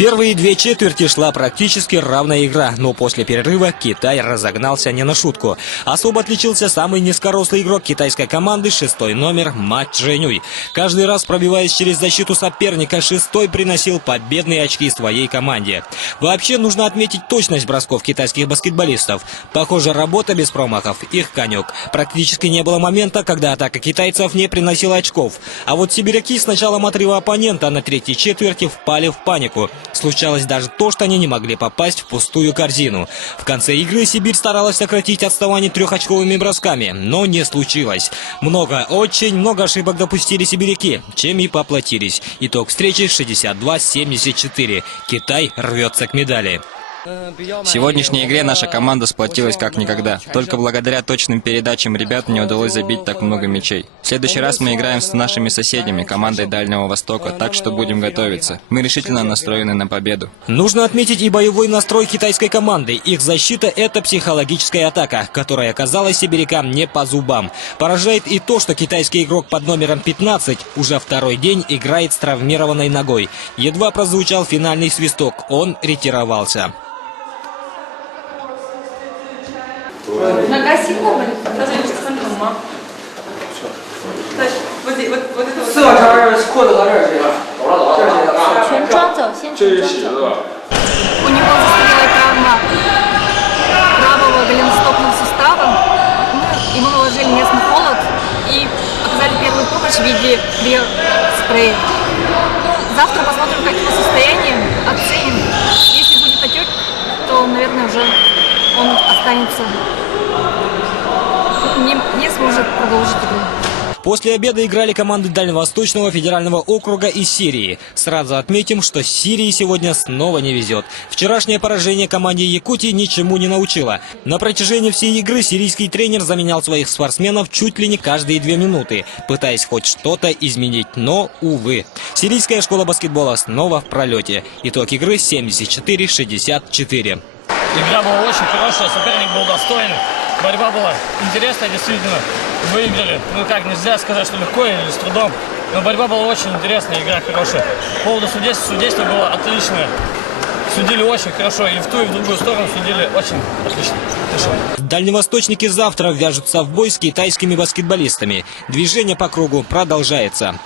Первые две четверти шла практически равная игра, но после перерыва Китай разогнался не на шутку. Особо отличился самый низкорослый игрок китайской команды, 6-й номер Ма Чжэньюй. Каждый раз пробиваясь через защиту соперника, 6-й приносил победные очки своей команде. Вообще нужно отметить точность бросков китайских баскетболистов. Похоже, работа без промахов – их конек. Практически не было момента, когда атака китайцев не приносила очков. А вот сибиряки с началом отрыва оппонента на третьей четверти впали в панику. Случалось даже то, что они не могли попасть в пустую корзину. В конце игры Сибирь старалась сократить отставание трехочковыми бросками, но не случилось. Очень много ошибок допустили сибиряки, чем и поплатились. Итог встречи 62-74. Китай рвется к медали. В сегодняшней игре наша команда сплотилась как никогда. Только благодаря точным передачам ребят мне удалось забить так много мячей. В следующий раз мы играем с нашими соседями, командой Дальнего Востока, так что будем готовиться. Мы решительно настроены на победу. Нужно отметить и боевой настрой китайской команды. Их защита – это психологическая атака, которая оказалась сибирякам не по зубам. Поражает и то, что китайский игрок под номером 15 уже второй день играет с травмированной ногой. Едва прозвучал финальный свисток, он ретировался. Нога сильно болит? Разумеется, с фантомом. Вот это вот. 4号茬是裤子和这儿谁？全装走，先全装走。 У него застарелая травма правого голеностопного сустава. Ему наложили местный холод и оказали первую помощь в виде спрея. Завтра посмотрим, как его состояние, оценим. Если будет отек, то, наверное, уже он останется, не сможет продолжить игру. После обеда играли команды Дальневосточного федерального округа и Сирии. Сразу отметим, что Сирии сегодня снова не везет. Вчерашнее поражение команде Якутии ничему не научило. На протяжении всей игры сирийский тренер заменял своих спортсменов чуть ли не каждые 2 минуты, пытаясь хоть что-то изменить, но, увы. Сирийская школа баскетбола снова в пролете. Итог игры 74-64. Игра была очень хорошая, соперник был достойный. Борьба была интересная, действительно. Выиграли. Ну как, нельзя сказать, что легко или с трудом. Но борьба была очень интересная, игра хорошая. По поводу судейства было отличное. Судили очень хорошо. И в ту, и в другую сторону судили очень отлично. Хорошо. Дальневосточники завтра вяжутся в бой с китайскими баскетболистами. Движение по кругу продолжается.